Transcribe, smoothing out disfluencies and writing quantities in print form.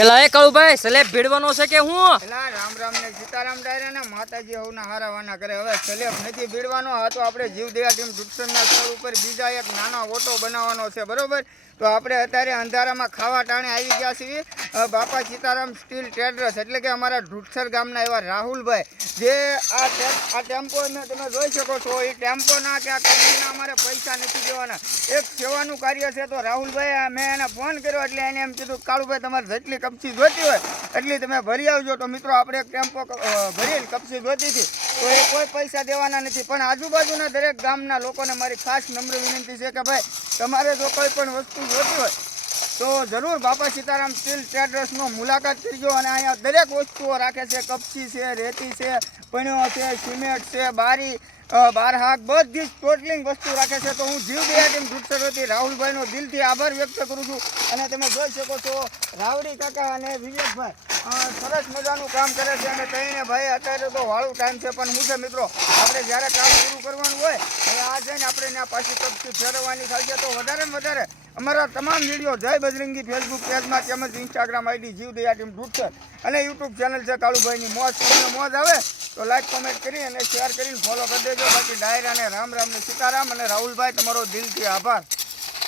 એલા એ કળુભાઈ સ્લેબ ભીડવાનો છે કે હું? એલા રામ રામ ને સીતારામ ડાયરા ને માતાજી હવના હારાવાના કરે. હવે સ્લેબ નથી ભીડવાનો, આ તો આપણે જીવદયા ટીમ ડુક્સરના સ્થળ ઉપર બીજા એક નાનો ઓટો બનાવવાનો છે, બરોબર? તો આપણે અત્યારે અંધારામાં ખાવા ટાણે આવી ગયા છીએ બાપા સીતારામ સ્ટીલ ટ્રેડર્સ, એટલે કે અમારા ઢુડસર ગામના એવા રાહુલભાઈ, જે આ ટેમ્પો તમે જોઈ શકો છો. એ ટેમ્પોના કે આ કંપનીના અમારે પૈસા નથી દેવાના, એક સેવાનું કાર્ય છે. તો રાહુલભાઈ મેં એને ફોન કર્યો એટલે એને એમ કીધું કાળુભાઈ તમારે જેટલી કપચી જોઈતી હોય એટલી તમે ભરી આવજો. તો મિત્રો આપણે એક ટેમ્પો ભરીને કપચી જોઈતી હતી, તો એ કોઈ પૈસા દેવાના નથી. પણ આજુબાજુના દરેક ગામના લોકોને મારી ખાસ નમ્ર વિનંતી છે કે ભાઈ તમારે જો કોઈ પણ વસ્તુ જોઈતી હોય તો જરૂર બાપા સીતારામ સ્ટીલ ટ્રેડર્સનો મુલાકાત કરજો. અને અહીંયા દરેક વસ્તુઓ રાખે છે, કપચી છે, રેતી છે, પણ્યો છે, સિમેન્ટ છે, બારી બારહાક, બધી જ ટોટલિંગ વસ્તુ રાખે છે. તો હું જીવદયા ટીમ ઢુડસર વતી રાહુલભાઈનો દિલથી આભાર વ્યક્ત કરું છું. અને તમે જોઈ શકો છો રાવડી કાકા અને વિવેકભાઈ સરસ મજાનું કામ કરે છે. અને કહીને ભાઈ અત્યારે તો વાળું ટાઈમ છે, પણ હું છે મિત્રો આપણે જ્યારે કામ પૂરું કરવાનું હોય હવે આ જઈને આપણે ત્યાં પાછી કપચી ફેરવવાની થાય છે. તો વધારે ને વધારે અમારા તમામ વિડીયો જય બજરંગી ફેસબુક પેજમાં તેમજ ઇન્સ્ટાગ્રામ આઈડી જીવદયા ટીમ ઢુડસર અને યુટ્યુબ ચેનલ છે કાળુભાઈની મોજ. તમને મોજ આવે તો લાઈક કોમેન્ટ કરી અને શેર કરીને ફોલો કરી દેજો. બાકી ડાયરાને રામ રામ ને સીતારામ અને રાહુલભાઈ તમારો દિલથી આભાર.